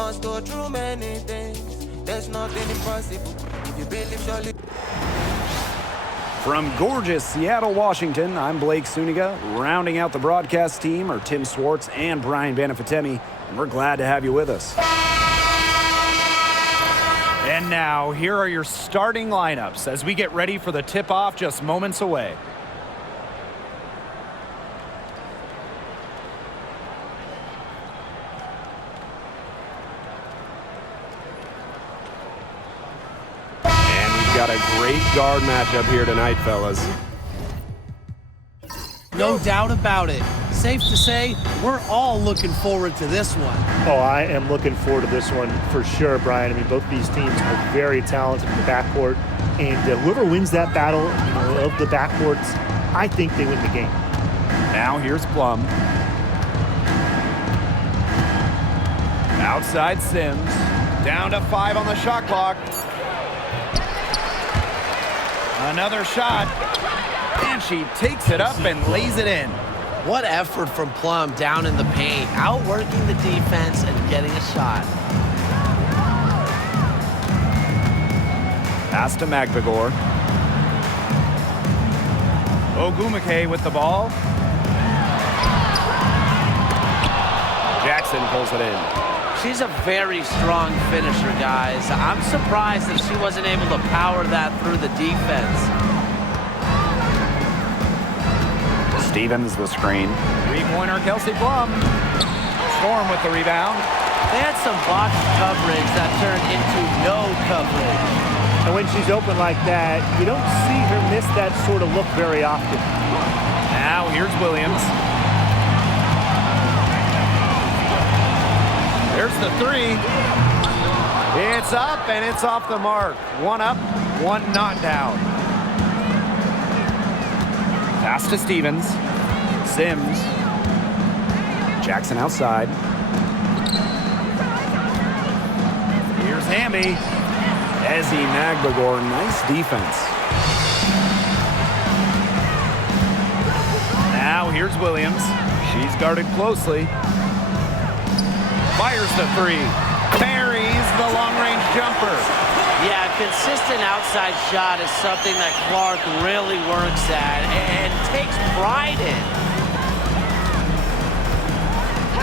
must go through many things. There's nothing impossible. If you believe, surely. From gorgeous Seattle, Washington, I'm Blake Suniga. Rounding out the broadcast team are Tim Swartz and Brian Banafitemi, and we're glad to have you with us. And now, here are your starting lineups as we get ready for the tip-off just moments away. Got a great guard matchup here tonight, fellas. No doubt about it. Safe to say, we're all looking forward to this one. Oh, I am looking forward to this one for sure, Brian. I mean, both these teams are very talented in the backcourt, and whoever wins that battle, of the backcourts, I think they win the game. Now here's Plum. Outside Sims. Down to 5 on the shot clock. Another shot, and she takes it up and lays it in. What effort from Plum down in the paint, outworking the defense and getting a shot. Pass to Magbagor. Ogumake with the ball. Jackson pulls it in. She's a very strong finisher, guys. I'm surprised that she wasn't able to power that through the defense. Stevens the screen. Three-pointer Kelsey Plum. Storm with the rebound. They had some box coverage that turned into no coverage. And when she's open like that, you don't see her miss that sort of look very often. Now here's Williams. There's the three. It's up and it's off the mark. One up, one not down. Pass to Stevens. Sims. Jackson outside. Here's Hamby. Ezzy Magbagor, nice defense. Now here's Williams. She's guarded closely. Fires the three. Buries the long-range jumper. Yeah, consistent outside shot is something that Clark really works at and takes pride in.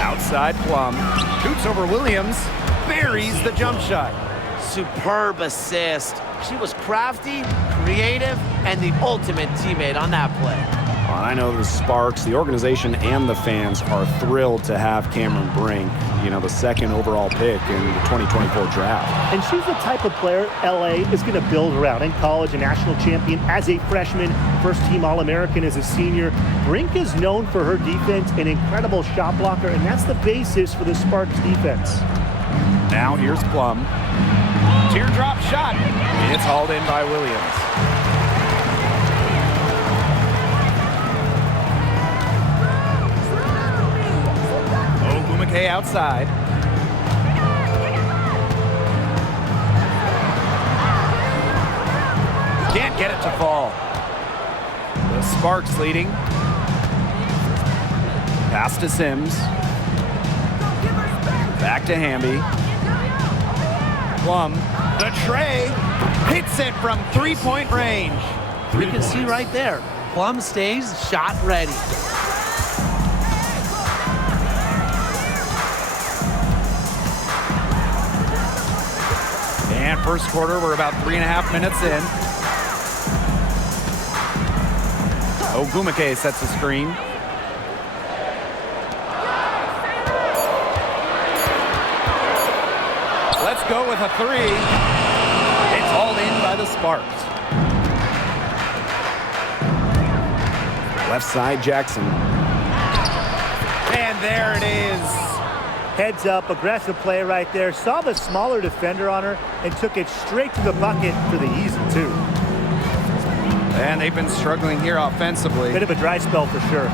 Outside Plum. Shoots over Williams. Buries the jump shot. Superb assist. She was crafty, creative, and the ultimate teammate on that play. Well, I know the Sparks, the organization, and the fans are thrilled to have Cameron Brink, the second overall pick in the 2024 draft. And she's the type of player LA is going to build around. In college, a national champion as a freshman, first-team All-American as a senior. Brink is known for her defense, an incredible shot blocker, and that's the basis for the Sparks defense. Now here's Plum. Teardrop shot. It's hauled in by Williams. Ogumake outside. Can't get it to fall. The Sparks leading. Pass to Sims. Back to Hamby. Plum, the tray, hits it from three-point range. You can see right there, Plum stays shot ready. And first quarter, we're about 3.5 minutes in. Ogumake sets the screen. Let's go with a three. It's hauled in by the Sparks. Left side, Jackson. And there it is. Heads up, aggressive play right there. Saw the smaller defender on her and took it straight to the bucket for the easy two. And they've been struggling here offensively. Bit of a dry spell for sure.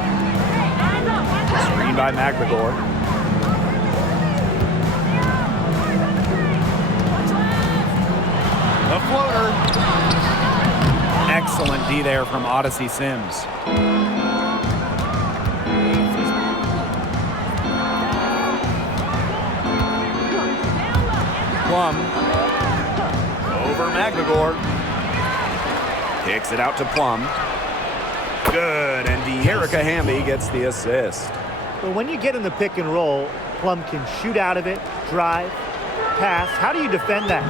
Screen by Magbagor. The floater. Excellent D there from Odyssey Sims. Plum. Over Magnagor. Kicks it out to Plum. Good, and De'Erica Hamby gets the assist. But when you get in the pick and roll, Plum can shoot out of it, drive, pass. How do you defend that?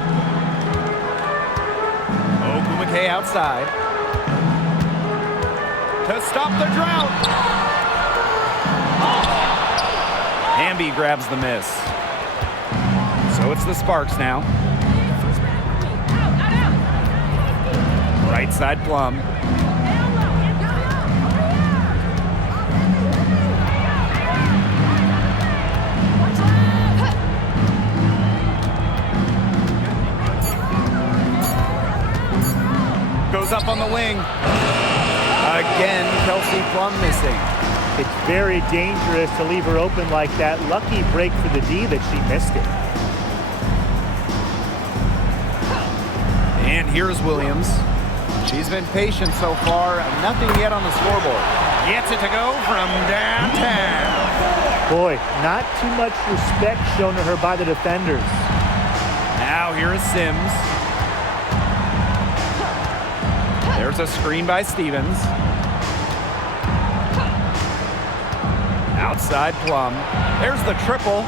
Ogumake outside. To stop the drought. Hamby grabs the miss. So it's the Sparks now. Right side Plum. Goes up on the wing. Again, Kelsey Plum missing. It's very dangerous to leave her open like that. Lucky break for the D that she missed it. And here's Williams. She's been patient so far. Nothing yet on the scoreboard. Gets it to go from downtown. Boy, not too much respect shown to her by the defenders. Now here is Sims. There's a screen by Stevens. Outside Plum. There's the triple.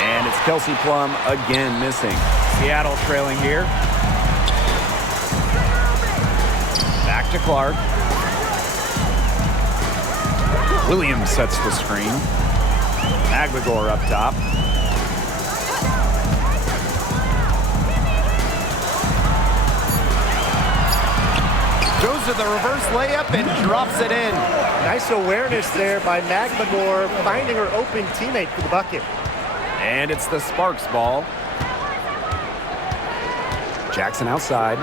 And it's Kelsey Plum again missing. Seattle trailing here. Back to Clark. Williams sets the screen. Maglagor up top. Goes to the reverse layup and drops it in. Nice awareness there by Maglagor, finding her open teammate for the bucket. And it's the Sparks ball. Jackson outside.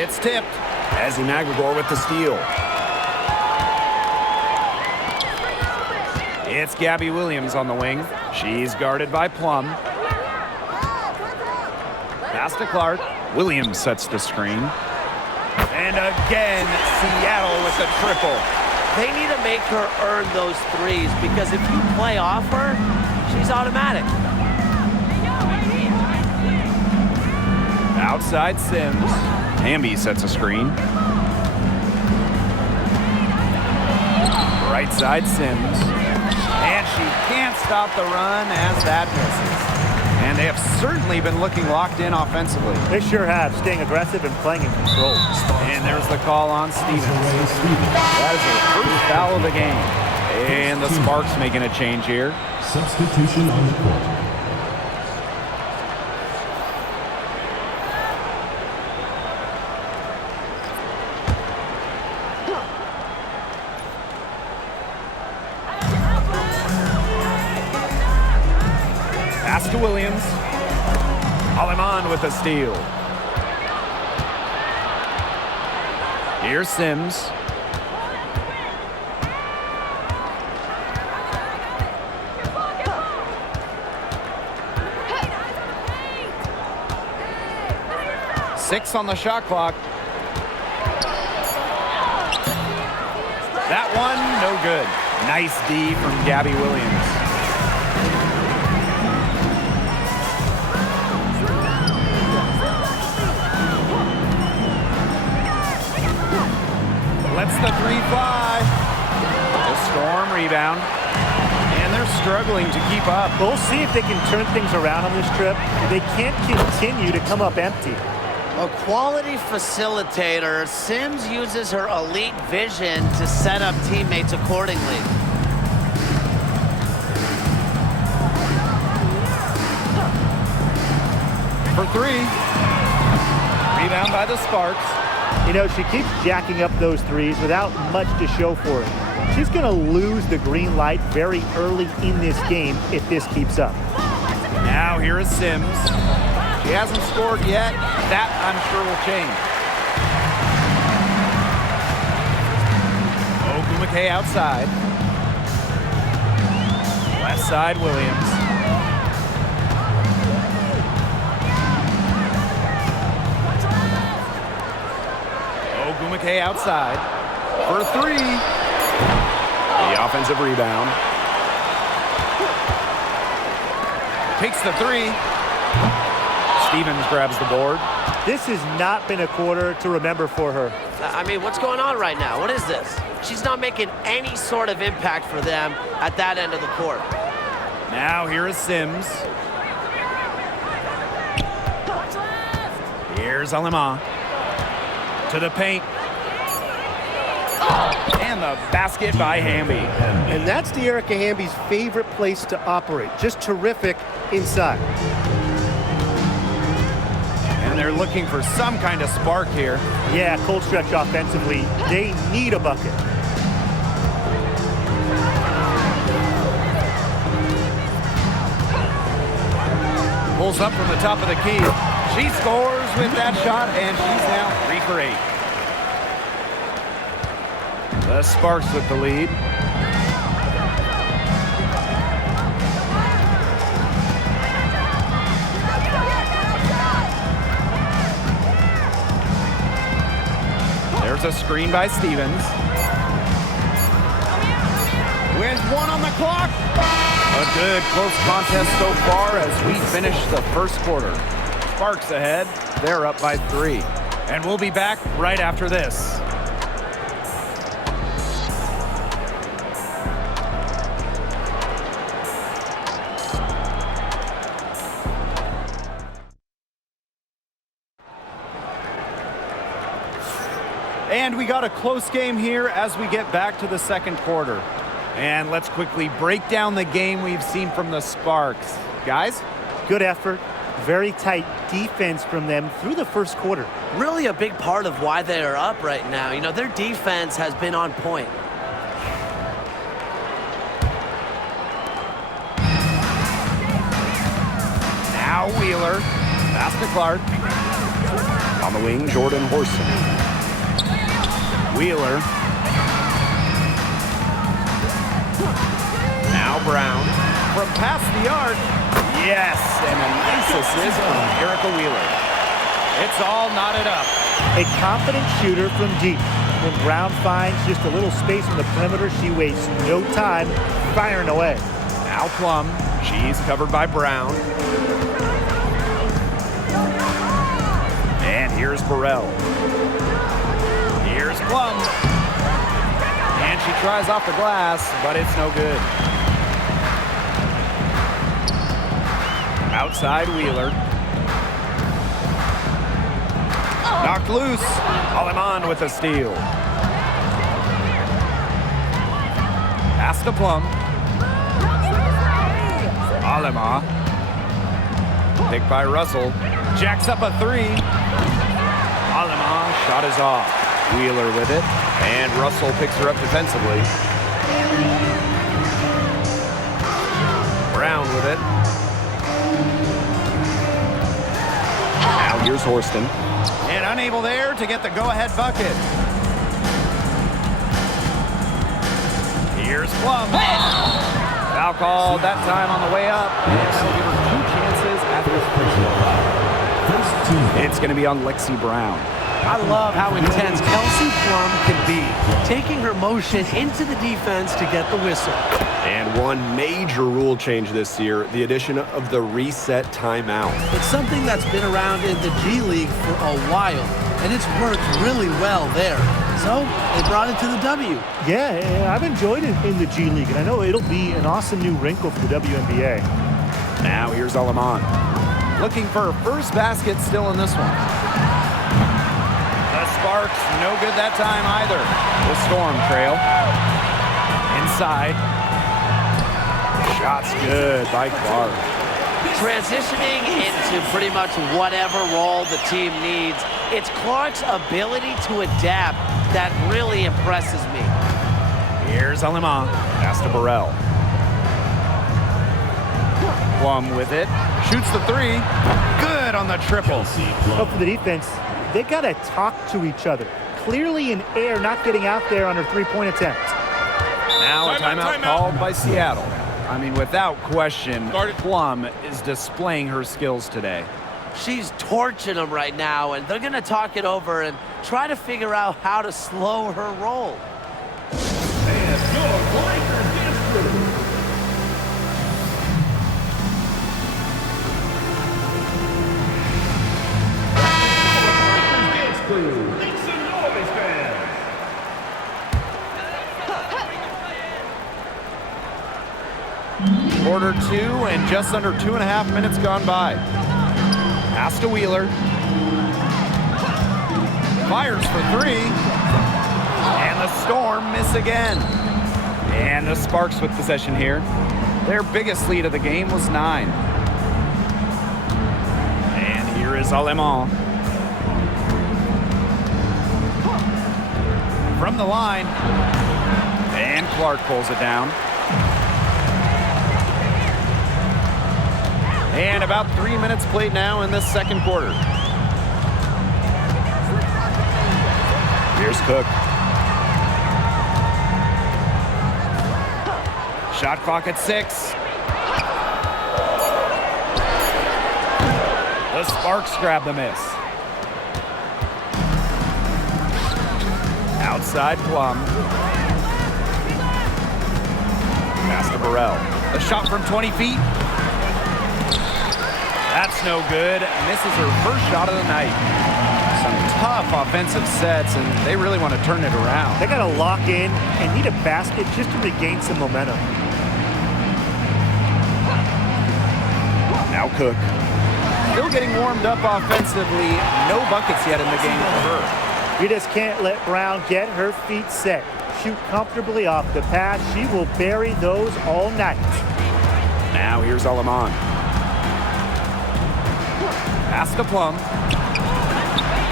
It's tipped. Ezzy Maglagor with the steal. It's Gabby Williams on the wing. She's guarded by Plum. Pass to Clark. Williams sets the screen. And again, Seattle with the triple. They need to make her earn those threes because if you play off her, she's automatic. Outside Sims. Hamby sets a screen. Right side Sims. And she can't stop the run as that misses. And they have certainly been looking locked in offensively. They sure have, staying aggressive and playing in control. And there's the call on Stevens. That is her first foul of the game. And the Sparks making a change here. Substitution on the court. Pass to Williams. Aleman with a steal. Here's Sims. Six on the shot clock. That one, no good. Nice D from Gabby Williams. Lets the three fly. The Storm rebound. And they're struggling to keep up. We'll see if they can turn things around on this trip. They can't continue to come up empty. A quality facilitator, Sims uses her elite vision to set up teammates accordingly. For three. Rebound by the Sparks. You know, she keeps jacking up those threes without much to show for it. She's going to lose the green light very early in this game if this keeps up. Now here is Sims. She hasn't scored yet. That, I'm sure, will change. Ogumake outside. Left side, Williams. Ogumake outside for three. The offensive rebound. Takes the three. Stevens grabs the board. This has not been a quarter to remember for her. I mean, what's going on right now? What is this? She's not making any sort of impact for them at that end of the court. Now here is Sims. Here's Alema. To the paint. And the basket by Hamby. And that's De'Erica Hamby's favorite place to operate. Just terrific inside. And they're looking for some kind of spark here. Yeah, cold stretch offensively. They need a bucket. Pulls up from the top of the key. She scores with that shot, and she's now 3 for 8. The Sparks with the lead. There's a screen by Stevens. With 1 on the clock. A good close contest so far as we finish the first quarter. Sparks ahead. They're up by 3. And we'll be back right after this. And we got a close game here as we get back to the second quarter. And let's quickly break down the game we've seen from the Sparks. Guys? Good effort. Very tight defense from them through the first quarter. Really a big part of why they are up right now. You know, their defense has been on point. Now Wheeler. Pass to Clark. On the wing, Jordan Horson. Wheeler. Now Brown. From past the arc. Yes, and a nice assist from Erica Wheeler. It's all knotted up. A confident shooter from deep. When Brown finds just a little space on the perimeter, she wastes no time firing away. Now Plum. She's covered by Brown. And here's Burrell. Here's Plum. And she tries off the glass, but it's no good. Outside Wheeler. Knocked loose. Aleman with a steal. Pass to Plum. Alema. Picked by Russell. Jacks up a 3. Alema, shot is off. Wheeler with it. And Russell picks her up defensively. Brown with it. Now here's Horston. And unable there to get the go-ahead bucket. Here's Plum. Foul called that time on the way up. And that'll give her 2 chances at this free throw. It's going to be on Lexi Brown. I love how intense Kelsey Plum can be, taking her motion into the defense to get the whistle. And one major rule change this year, the addition of the reset timeout. It's something that's been around in the G League for a while, and it's worked really well there. So they brought it to the W. Yeah, I've enjoyed it in the G League, and I know it'll be an awesome new wrinkle for the WNBA. Now here's Aleman. Looking for her first basket still in this one. The Sparks, no good that time either. The Storm trail. Inside. Shots good by Clark. Transitioning into pretty much whatever role the team needs, it's Clark's ability to adapt that really impresses me. Here's Alema. Pass to Burrell. Plum with it. Shoots the 3. Good on the triple. But for the defense, they got to talk to each other. Clearly in air, not getting out there on her three-point attempt. Now a timeout called by Seattle. I mean, without question, Plum is displaying her skills today. She's torching them right now, and they're going to talk it over and try to figure out how to slow her roll. Quarter 2 and just under 2.5 minutes gone by. Pass to Wheeler. Fires for 3. And the Storm miss again. And the Sparks with possession here. Their biggest lead of the game was 9. And here is Alemán. From the line. And Clark pulls it down. And about 3 minutes played now in this second quarter. Here's Cook. Shot clock at 6. The Sparks grab the miss. Outside Plum. Pass to Burrell. A shot from 20 feet. That's no good. Misses her first shot of the night. Some tough offensive sets, and they really want to turn it around. They got to lock in and need a basket just to regain some momentum. Now Cook. Still getting warmed up offensively. No buckets yet in the game for her. You just can't let Brown get her feet set. Shoot comfortably off the pass. She will bury those all night. Now here's Alemán. Pass to Plum.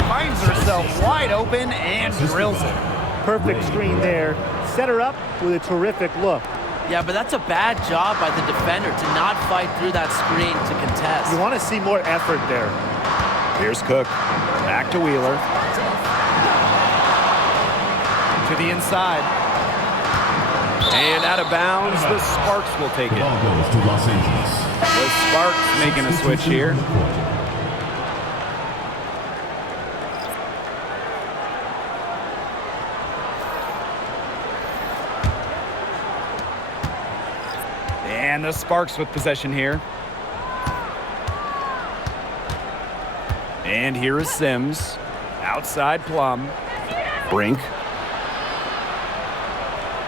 Finds herself wide open and drills it. Perfect screen there. Set her up with a terrific look. Yeah, but that's a bad job by the defender to not fight through that screen to contest. You want to see more effort there. Here's Cook. Back to Wheeler. To the inside. And out of bounds, the Sparks will take it. Ball goes to Los Angeles. The Sparks making a switch here. And the Sparks with possession here. And here is Sims. Outside Plum. Brink.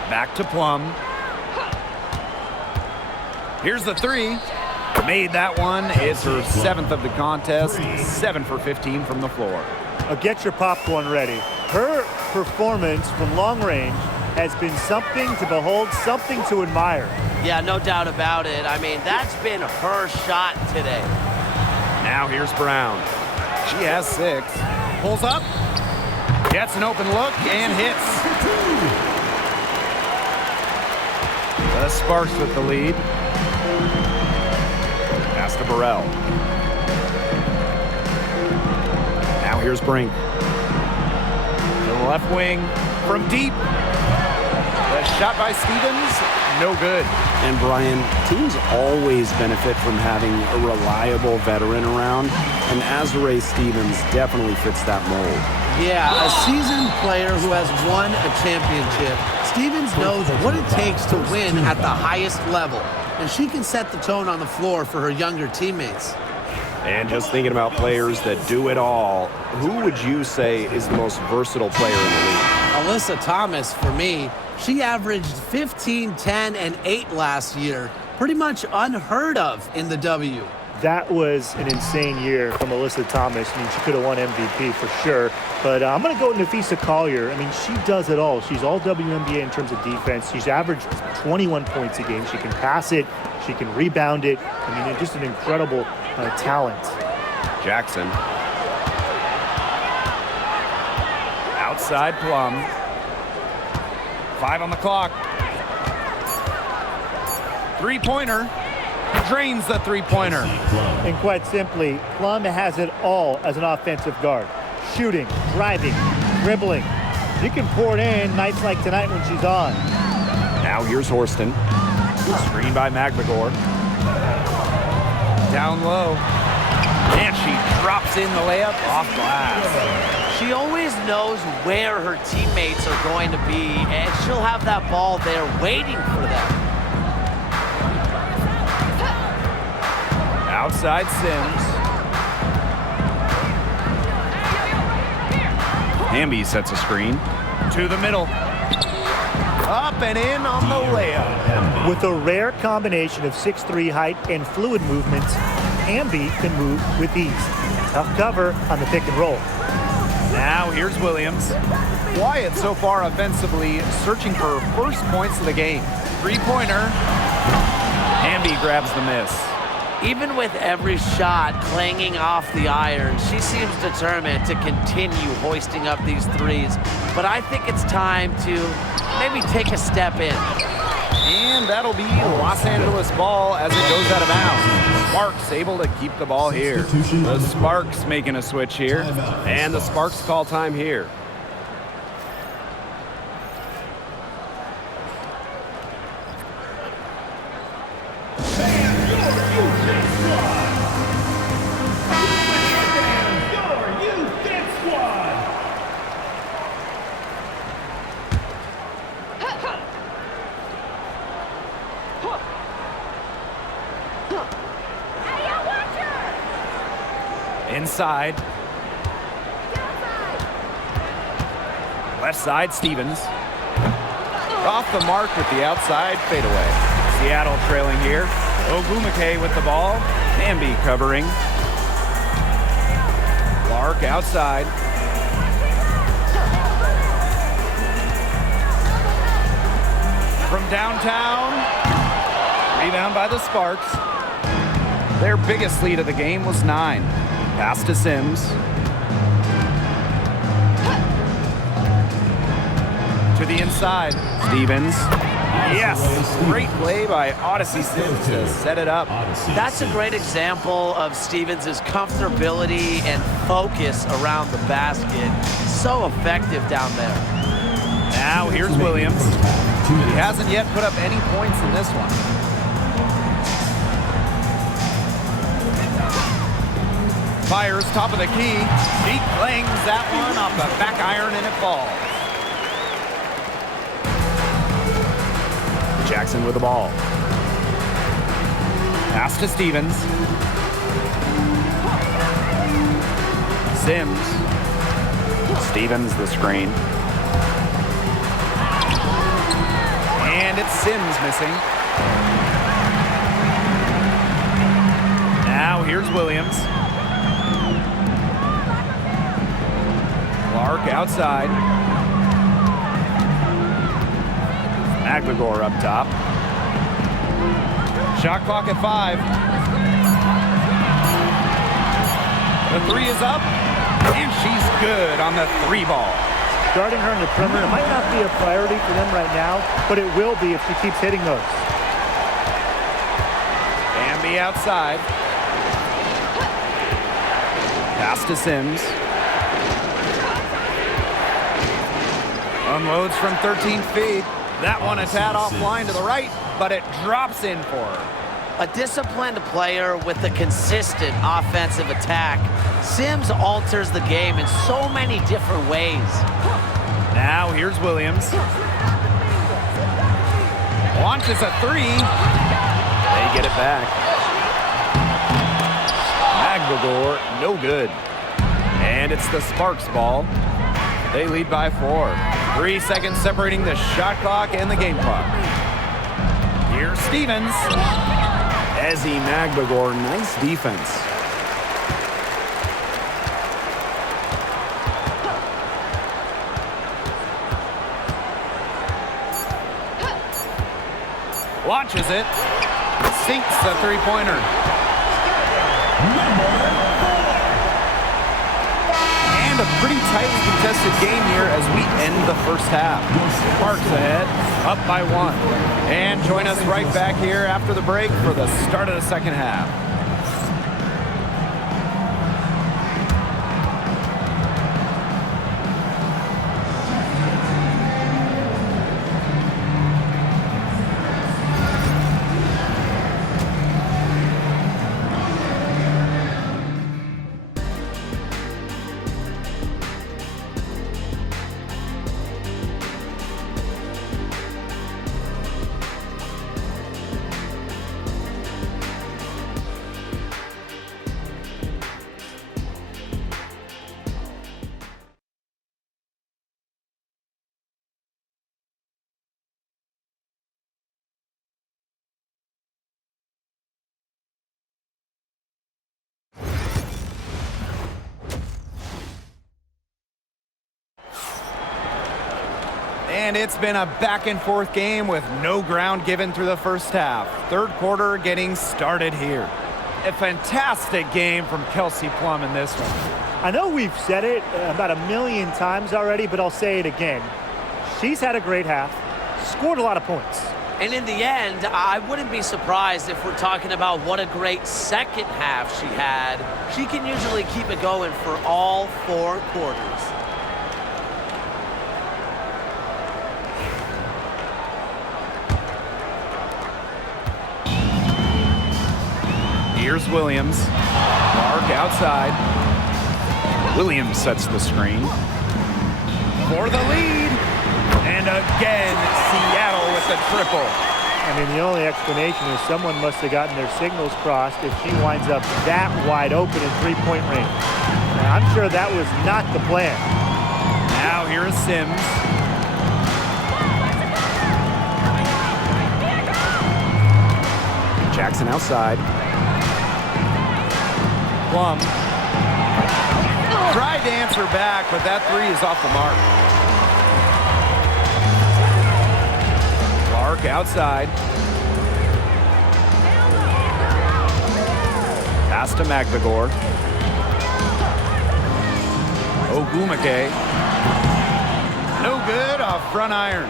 Back to Plum. Here's the 3. Made that one. It's her 7th of the contest. 7 for 15 from the floor. Get your popcorn ready. Her performance from long range has been something to behold, something to admire. Yeah, no doubt about it. I mean, that's been her shot today. Now here's Brown. She has 6. Pulls up. Gets an open look and hits. The Sparks with the lead. Pass to Burrell. Now here's Brink. To the left wing from deep. The shot by Stevens, no good. And Brian, teams always benefit from having a reliable veteran around, and Azure Stevens definitely fits that mold. Yeah, a seasoned player who has won a championship. Stevens knows what it takes to win at the highest level, and she can set the tone on the floor for her younger teammates. And just thinking about players that do it all, who would you say is the most versatile player in the league? Alyssa Thomas, for me, she averaged 15, 10, and 8 last year. Pretty much unheard of in the W. That was an insane year from Alyssa Thomas. I mean, she could have won MVP for sure. But I'm going to go with Nafisa Collier. I mean, she does it all. She's all WNBA in terms of defense. She's averaged 21 points a game. She can pass it. She can rebound it. I mean, just an incredible talent. Jackson. Outside Plum. 5 on the clock. Three-pointer. Drains the three-pointer. And quite simply, Plum has it all as an offensive guard. Shooting, driving, dribbling. She can pour it in nights like tonight when she's on. Now here's Horston. Screen by McMagor. Down low. And she drops in the layup off glass. She always knows where her teammates are going to be, and she'll have that ball there waiting for them. Outside Sims. Hamby sets a screen. To the middle. Up and in on the layup. With a rare combination of 6'3" height and fluid movements, Ambi can move with ease. Tough cover on the pick and roll. Now here's Williams. Quiet so far offensively, searching for first points of the game. Three-pointer. Ambi grabs the miss. Even with every shot clanging off the iron, she seems determined to continue hoisting up these threes. But I think it's time to maybe take a step in. And that'll be Los Angeles ball as it goes out of bounds. Sparks able to keep the ball here. The Sparks making a switch here. And the Sparks call time here. Inside. Left side, Stevens. Off the mark with the outside fadeaway. Seattle trailing here. Ogumake with the ball. Ambi covering. Clark outside. From downtown. Rebound by the Sparks. Their biggest lead of the game was 9. Pass to Sims. To the inside. Stevens. Yes! Great play by Odyssey Sims to set it up. That's a great example of Stevens' comfortability and focus around the basket. So effective down there. Now here's Williams. He hasn't yet put up any points in this one. Fires top of the key. He clangs that one off the back iron and it falls. Jackson with the ball. Pass to Stevens. Sims. Stevens the screen. And it's Sims missing. Now here's Williams. Clark outside. Magbagor up top. Shot clock at 5. The 3 is up, and she's good on the 3 ball. Guarding her in the perimeter might not be a priority for them right now, but it will be if she keeps hitting those. Ambi outside. Pass to Sims. Unloads from 13 feet. That one a tad offline to the right, but it drops in for her. A disciplined player with a consistent offensive attack. Sims alters the game in so many different ways. Now here's Williams. Launches a 3. They get it back. Magbagor, no good. And it's the Sparks ball. They lead by 4. 3 seconds separating the shot clock and the game clock. Here's Stevens. Ezzy Magbagor, nice defense. Launches it. Sinks the three-pointer. And a pretty tightly contested game here as we end the first half. Sparks ahead, up by 1. And join us right back here after the break for the start of the second half. And it's been a back-and-forth game with no ground given through the first half. Third quarter getting started here. A fantastic game from Kelsey Plum in this one. I know we've said it about a million times already, but I'll say it again. She's had a great half, scored a lot of points. And in the end, I wouldn't be surprised if we're talking about what a great second half she had. She can usually keep it going for all 4 quarters. Here's Williams. Clark outside. Williams sets the screen. For the lead. And again, Seattle with the triple. I mean, the only explanation is someone must have gotten their signals crossed if she winds up that wide open in three-point range. Now, I'm sure that was not the plan. Now here is Sims. Jackson outside. Plum. Tried to answer back, but that three is off the mark. Clark outside. Pass to McVigor. Ogumake. No good off front iron.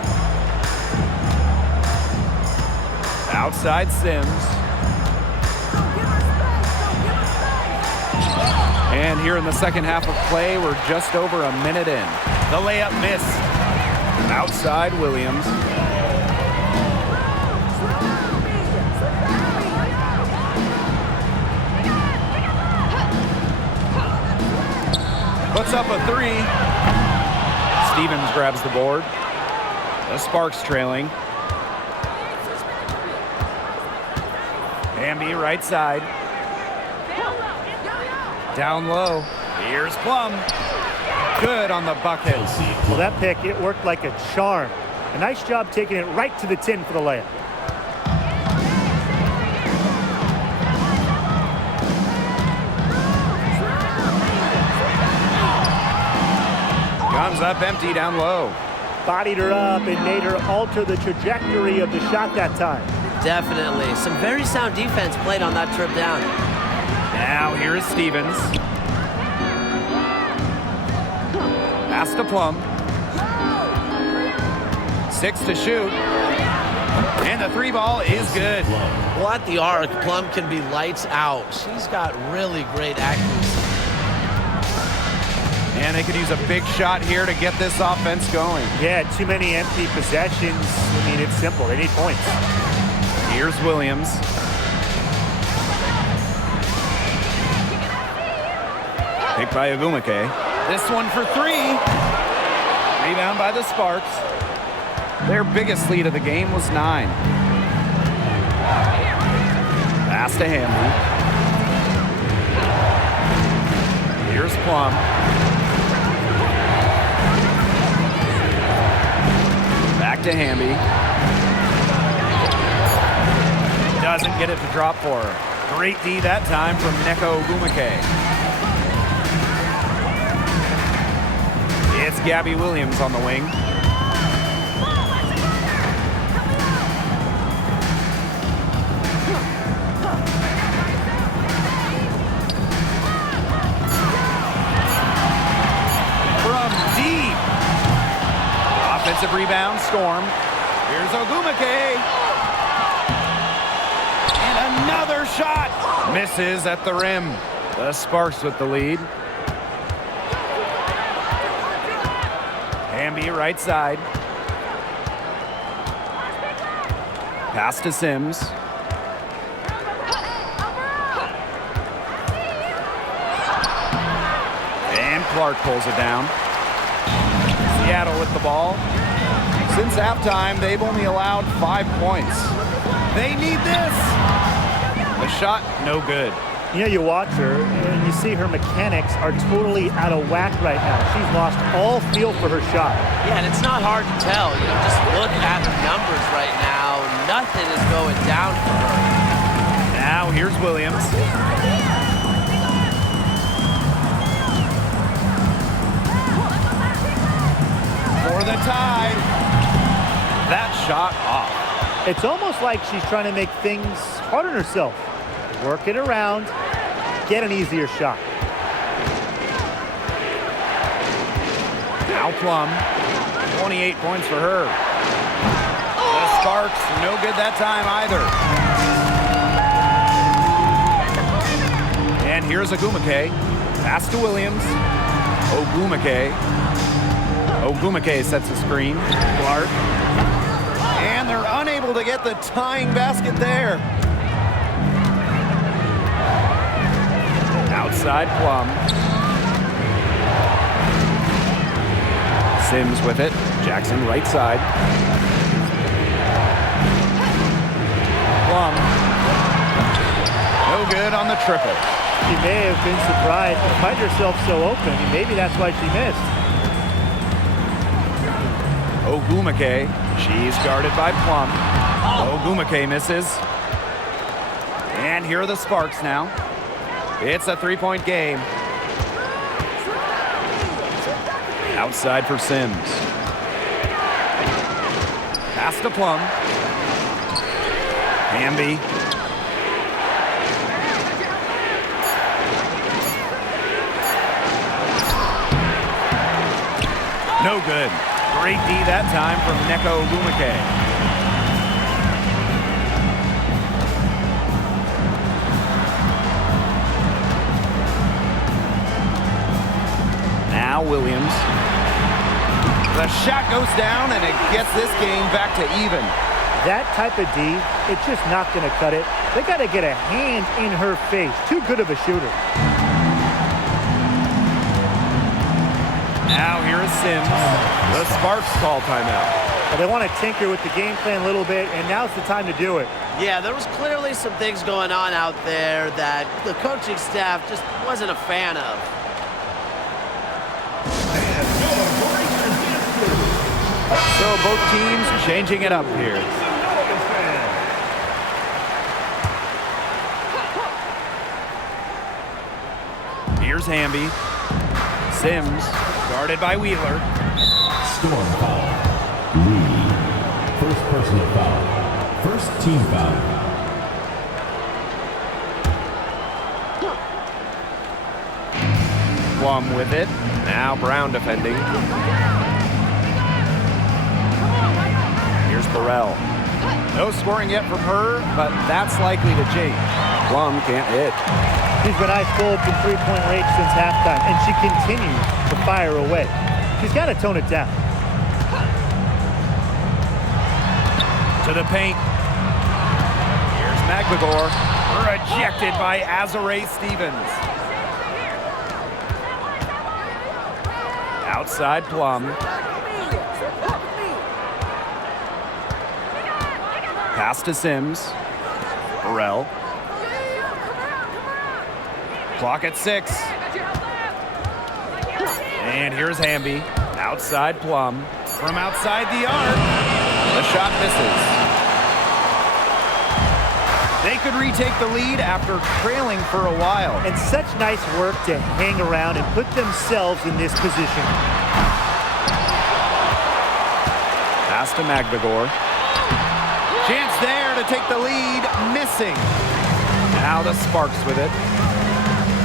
Outside Sims. And here in the second half of play, we're just over a minute in. The layup missed. Outside Williams. Puts up a three. Stevens grabs the board. The Sparks trailing. Bambi right side. Down low. Here's Plum. Good on the bucket. Well, that pick, it worked like a charm. A nice job taking it right to the tin for the layup. Comes up empty down low. Bodied her up and made her alter the trajectory of the shot that time. Definitely. Some very sound defense played on that trip down. Now here is Stevens. Pass to Plum. 6 to shoot. And the three ball is good. Well, at the arc, Plum can be lights out. She's got really great accuracy. And they could use a big shot here to get this offense going. Yeah, too many empty possessions. I mean, it's simple. They need points. Here's Williams. Picked by Ogumake. This one for three. Rebound by the Sparks. Their biggest lead of the game was 9. Pass to Hamlin. Here's Plum. Back to Hamby. Doesn't get it to drop for her. Great D that time from Neko Ogumake. It's Gabby Williams on the wing. From deep. Offensive rebound, Storm. Here's Ogumake. And another shot. Misses at the rim. The Sparks with the lead. Hamby right side. Pass to Sims. And Clark pulls it down. Seattle with the ball. Since halftime, they've only allowed 5 points. They need this. The shot, no good. You know, you watch her and you see her mechanics are totally out of whack right now. She's lost all feel for her shot. Yeah, and it's not hard to tell. You know, just look at her numbers right now. Nothing is going down for her. Now here's Williams. For the tie. shot off. It's almost like she's trying to make things hard on herself. Work it around, get an easier shot. Now Plum, 28 points for her. The Sparks, no good that time either. And here's Ogumake. Pass to Williams. Ogumake sets the screen. Clark. And they're unable to get the tying basket there. Outside Plum. Sims with it. Jackson right side. Plum. No good on the triple. She may have been surprised to find herself so open, and maybe that's why she missed. Ogumake. She's guarded by Plum. Ogumake misses. And here are the Sparks now. It's a three-point game. Outside for Sims. Pass to Plum. Hamby. No good. Great D that time from Neko Ogumake. Now Williams. The shot goes down and it gets this game back to even. That type of D, it's just not going to cut it. They got to get a hand in her face. Too good of a shooter. Now here is Sims. The Sparks call timeout. But they want to tinker with the game plan a little bit, and now's the time to do it. Yeah, there was clearly some things going on out there that the coaching staff just wasn't a fan of. So both teams changing it up here. Here's Hamby. Sims, guarded by Wheeler. Storm foul. Lee. First personal foul. First team foul. Plum with it. Now Brown defending. Here's Burrell. No scoring yet from her, but that's likely to change. Plum can't hit. She's been ice cold from three-point range since halftime, and she continues to fire away. She's got to tone it down. To the paint. Here's Magbagor. Rejected by Azare Stevens. Outside Plum. Pass to Sims. Burrell. Clock at 6. And here's Hamby. Outside Plum. From outside the arc. The shot misses. They could retake the lead after trailing for a while. And such nice work to hang around and put themselves in this position. Pass to Magbagor. Chance there to take the lead. Missing. Now the Sparks with it.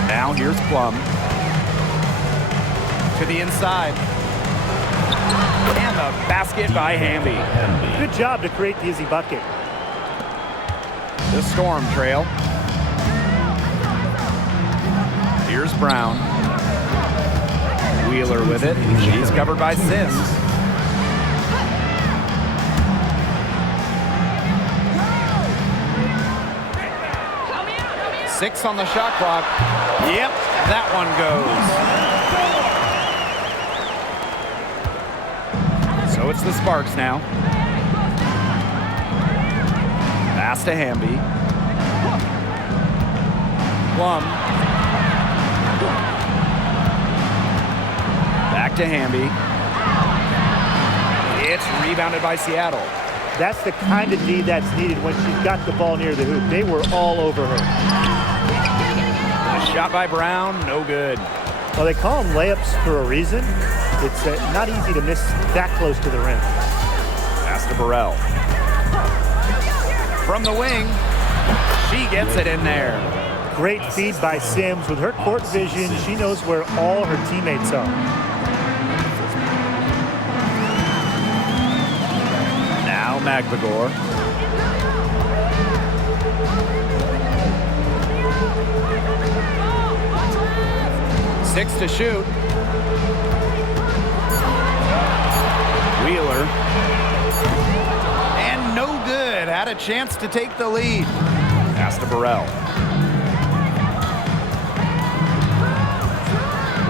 Now here's Plum. To the inside. And the basket by Hamby. Good job to create the easy bucket. The Storm trail. Here's Brown. Wheeler with it. She's covered by Sims. Six on the shot clock. Yep, that one goes. So it's the Sparks now. Pass to Hamby. Plum. Back to Hamby. It's rebounded by Seattle. That's the kind of D that's needed when she's got the ball near the hoop. They were all over her. A shot by Brown, no good. Well, they call them layups for a reason. It's not easy to miss that close to the rim. Pass to Burrell. From the wing, she gets it in there. Great feed by Sims. With her court vision, she knows where all her teammates are. Now Magbagor. 6 to shoot. Wheeler. And no good. Had a chance to take the lead. Pass to Burrell.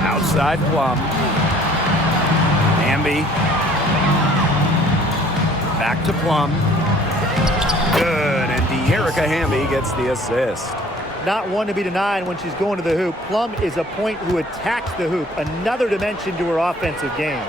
Outside Plum. Hamby. Back to Plum. Good. And De'Erica Hamby gets the assist. Not one to be denied when she's going to the hoop. Plum is a point who attacks the hoop. Another dimension to her offensive game.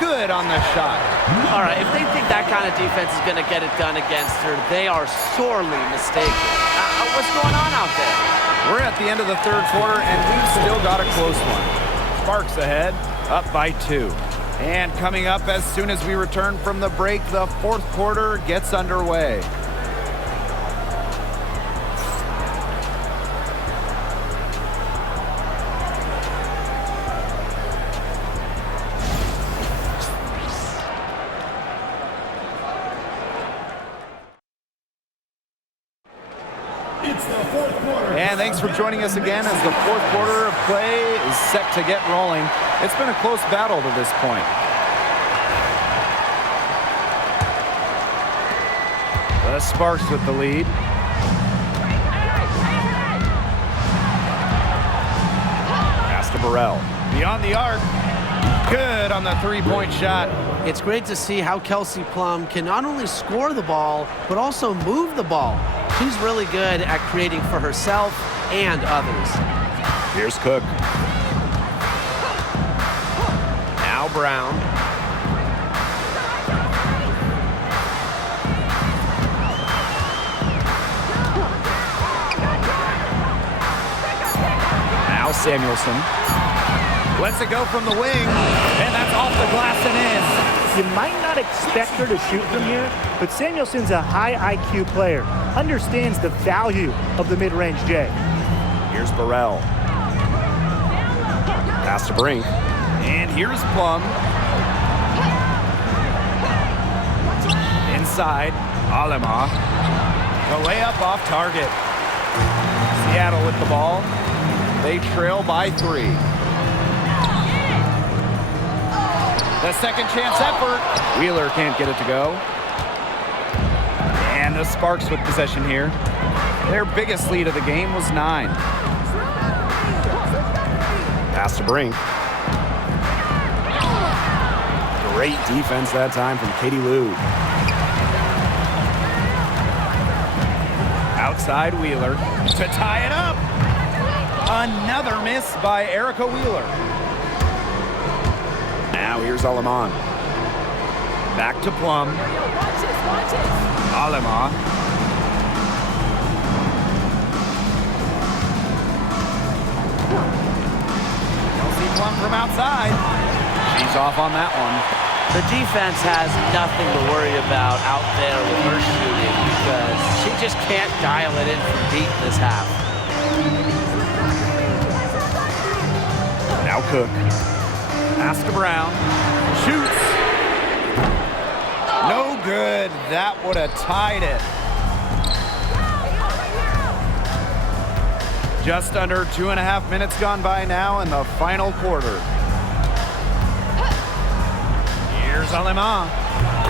Good on the shot. All right, if they think that kind of defense is going to get it done against her, they are sorely mistaken. What's going on out there? We're at the end of the third quarter, and we've still got a close one. Sparks ahead, up by 2. And coming up as soon as we return from the break, the fourth quarter gets underway. And thanks for joining us again as the fourth quarter of play is set to get rolling. It's been a close battle to this point. The Sparks with the lead. Pass to Burrell. Beyond the arc. Good on the three-point shot. It's great to see how Kelsey Plum can not only score the ball, but also move the ball. She's really good at creating for herself and others. Here's Cook. Now Brown. Now Samuelson. Lets it go from the wing, and that's off the glass and in. You might not expect her to shoot from here, but Samuelson's a high IQ player. Understands the value of the mid-range J. Here's Burrell. Pass to Brink. And here's Plum. Inside, Alema. The layup off target. Seattle with the ball. They trail by 3. The second chance effort. Wheeler can't get it to go. And the Sparks with possession here. Their biggest lead of the game was 9. Pass to Brink. Great defense that time from Katie Lou. Outside Wheeler to tie it up. Another miss by Erica Wheeler. Now here's Aleman. Back to Plum. Alema. Kelsey Plum from outside. She's off on that one. The defense has nothing to worry about out there with her shooting because she just can't dial it in from deep this half. Now Cook. Pass to Brown. Shoots. No good. That would have tied it. Just under 2.5 minutes gone by now in the final quarter. Here's Alema.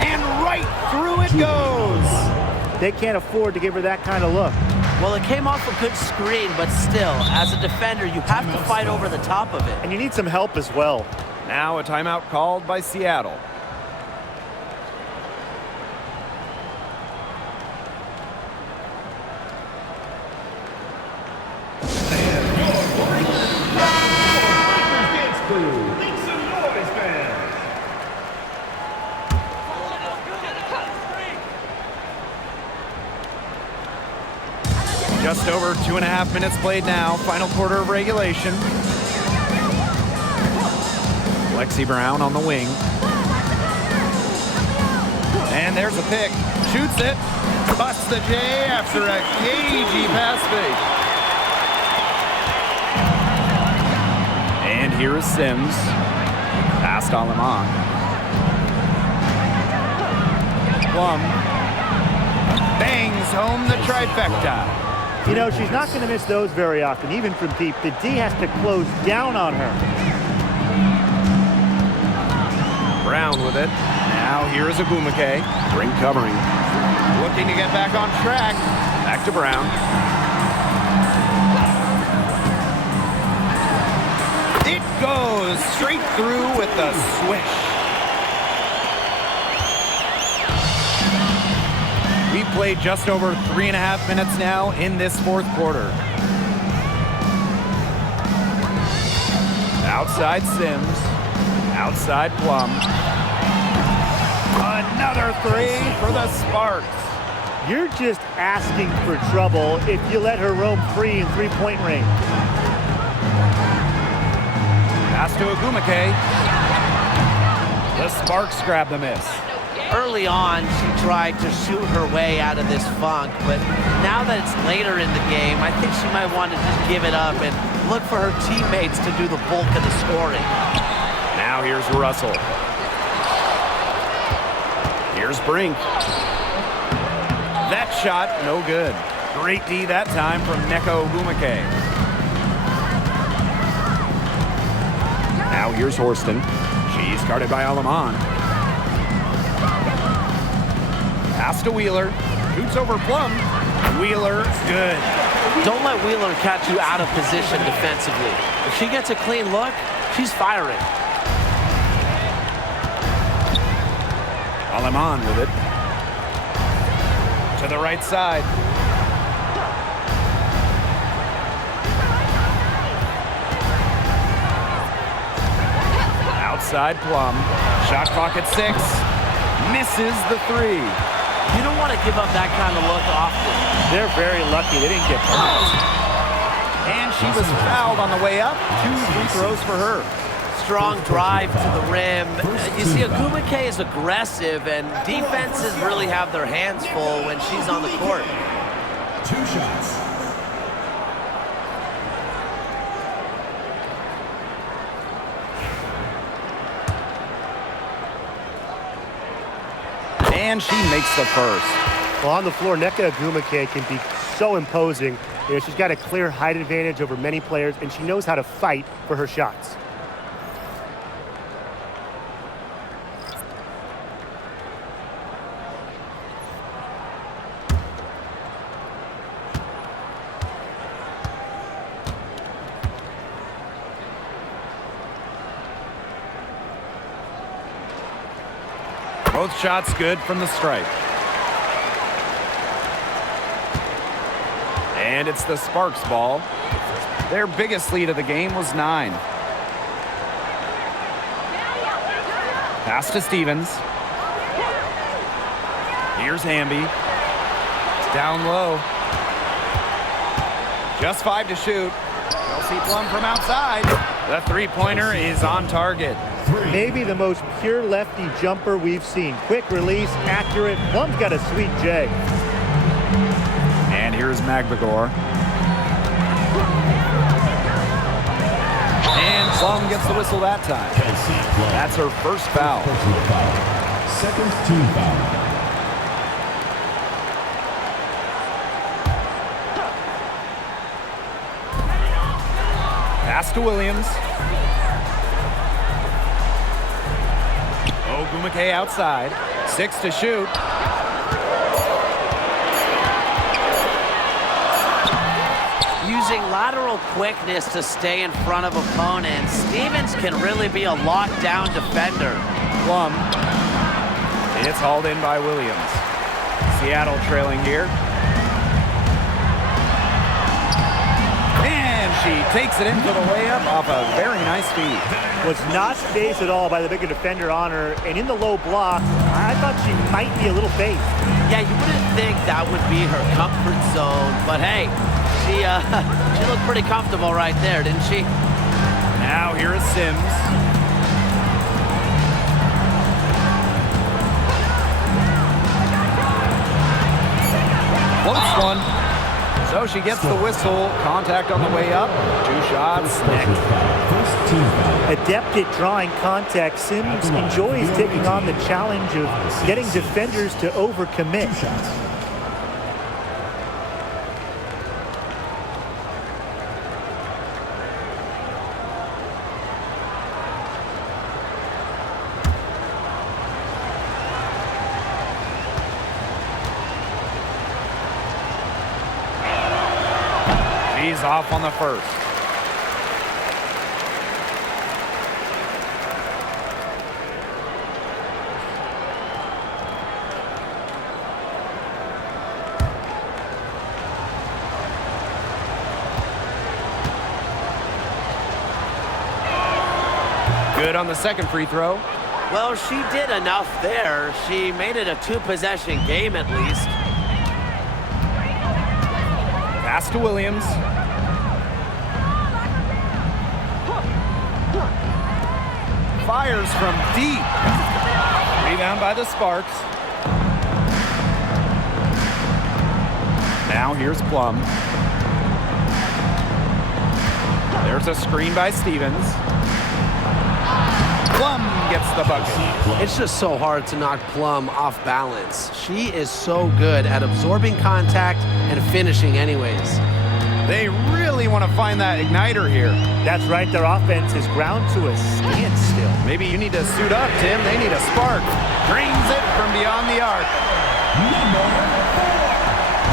And right through it goes. They can't afford to give her that kind of look. Well, it came off a good screen, but still, as a defender, you have to fight over the top of it. And you need some help as well. Now a timeout called by Seattle. Just over 2.5 minutes played now. Final quarter of regulation. Lexi Brown on the wing. And there's a pick. Shoots it. Busts the J after a cagey pass fake. And here is Sims. Past Aleman. Plum bangs home the trifecta. You know, she's not going to miss those very often, even from deep. The D has to close down on her. Brown with it. Now here is Agumake. Brink covering. Looking to get back on track. Back to Brown. It goes straight through with the swish. We played just over 3.5 minutes now in this fourth quarter. Outside Sims. Outside Plum. Another three for the Sparks. You're just asking for trouble if you let her roam free in three-point range. Pass to Agumake. The Sparks grab the miss. Early on, she tried to shoot her way out of this funk, but now that it's later in the game, I think she might want to just give it up and look for her teammates to do the bulk of the scoring. Now here's Russell. Here's Brink. That shot, no good. Great D that time from Neko Agumake. Now here's Horston. She's guarded by Aleman. Pass to Wheeler. Shoots over Plum. Wheeler, good. Don't let Wheeler catch you out of position defensively. If she gets a clean look, she's firing. Aleman with it. To the right side. Outside Plum. Shot clock at 6. Misses the 3. You don't want to give up that kind of look often. They're very lucky they didn't get punished. And she was fouled on the way up. 2 free throws for her. Strong drive to the rim. You see, Agumake is aggressive, and defenses really have their hands full when she's on the court. 2 shots. And she makes the first. Well, on the floor, Nneka Agumake can be so imposing. You know, she's got a clear height advantage over many players, and she knows how to fight for her shots. Both shots good from the stripe. And it's the Sparks ball. Their biggest lead of the game was 9. Pass to Stevens. Here's Hamby. It's down low. Just 5 to shoot. Chelsea Plum from outside. The three-pointer is on target. Maybe the most pure lefty jumper we've seen. Quick release, accurate. Plum's got a sweet J. And here's Magbagor. And Plum gets the whistle that time. That's her first foul. Second team foul. Pass to Williams. Agumake outside. 6 to shoot. Using lateral quickness to stay in front of opponents, Stevens can really be a lockdown defender. Plum. It's hauled in by Williams. Seattle trailing here. And she takes it in for the layup off a very nice feed. Was not phased at all by the bigger defender on her, and in the low block, I thought she might be a little phased. Yeah, you wouldn't think that would be her comfort zone, but hey, She looked pretty comfortable right there, didn't she? Now here is Sims. Close one. So she gets the whistle. Contact on the way up. 2 shots. Personal foul. First team foul. Adept at drawing contact, Sims enjoys taking on the challenge of getting defenders to overcommit. 2 shots. She's off on the first. Good on the second free throw. Well, she did enough there. She made it a 2-possession game at least. Pass to Williams. Fires from deep. Rebound by the Sparks. Now here's Plum. There's a screen by Stevens. Plum gets the bucket. It's just so hard to knock Plum off balance. She is so good at absorbing contact and finishing anyways. They really want to find that igniter here. That's right, their offense is ground to a standstill. Maybe you need to suit up, Tim. They need a spark. Drains it from beyond the arc.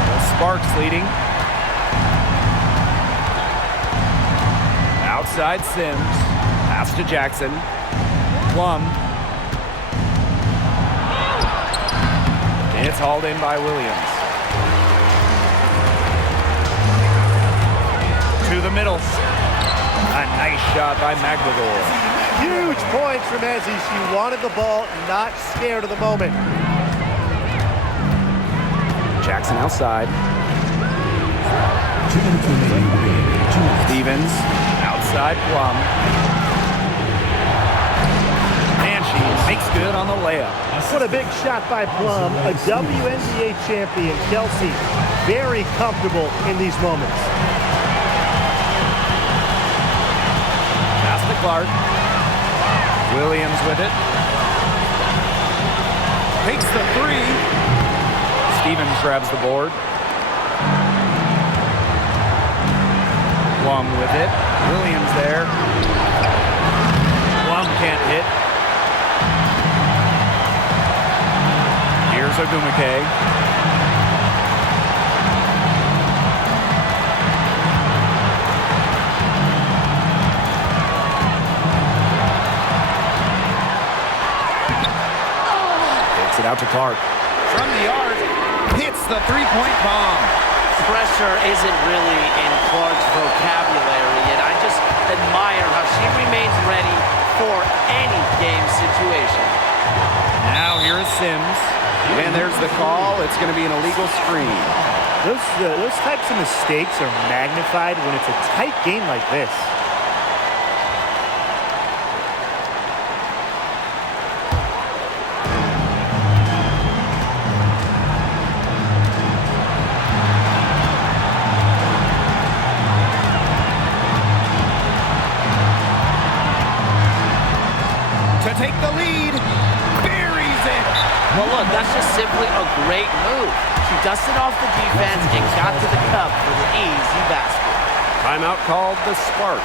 The Sparks leading. Outside Sims. Pass to Jackson. Plum. It's hauled in by Williams. To the middle. A nice shot by Magdalor. Huge points from Ezzy. She wanted the ball, not scared of the moment. Jackson outside. Stevens, outside Plum. And she makes good on the layup. What a big shot by Plum, a WNBA champion. Kelsey, very comfortable in these moments. Pass to Clark. Williams with it. Takes the 3. Stevens grabs the board. Plum with it. Williams there. Plum can't hit. Here's Ogumake. Takes it out to Clark. From the arc, hits the 3-point bomb. Pressure isn't really in Clark's vocabulary, and I just admire how she remains ready for any game situation. Now here's Sims. And there's the call. It's going to be an illegal screen. Those types of mistakes are magnified when it's a tight game like this. To take the lead. Buries it. Well, look, that's just simply a great move. She dusted off the defense and got to the cup for the easy basket. Timeout called the Sparks.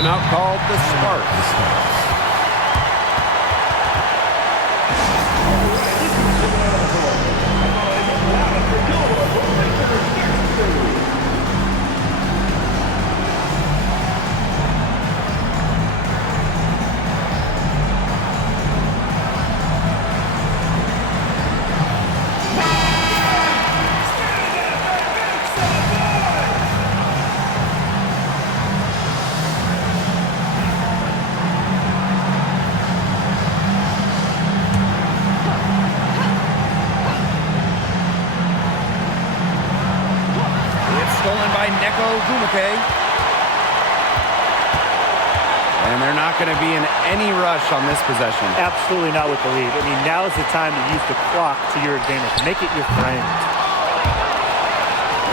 Timeout called the Sparks. Stolen by Neko Gumake. And they're not going to be in any rush on this possession. Absolutely not with the lead. I mean, now is the time to use the clock to your advantage. Make it your friend.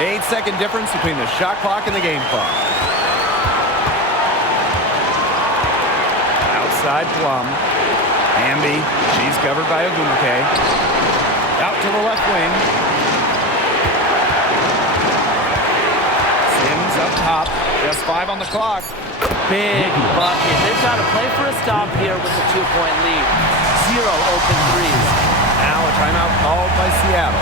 8-second difference between the shot clock and the game clock. Outside Plum. Hamby, she's covered by Ogumake. Out to the left wing. Sims up top. Just 5 on the clock. Big bucket. They've got to play for a stop here with a 2-point lead. 0 open threes. Now a timeout called by Seattle.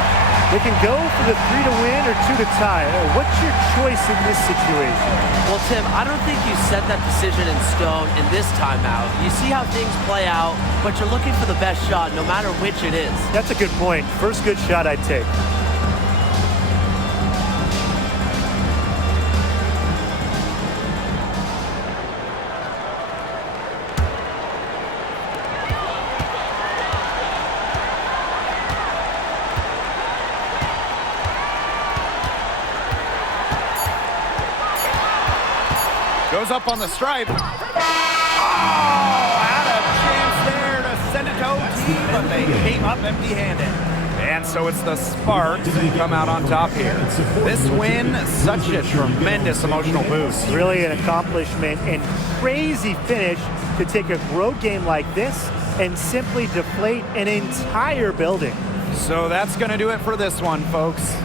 They can go for the 3 to win or 2 to tie. What's your choice in this situation? Well, Tim, I don't think you set that decision in stone in this timeout. You see how things play out, but you're looking for the best shot no matter which it is. That's a good point. First good shot I'd take. Goes up on the stripe. Oh, had a chance there to send it to OT, but they came up empty-handed. And so it's the Sparks who come out on top here. This win, such a tremendous emotional boost. Really an accomplishment and crazy finish to take a road game like this and simply deflate an entire building. So that's going to do it for this one, folks.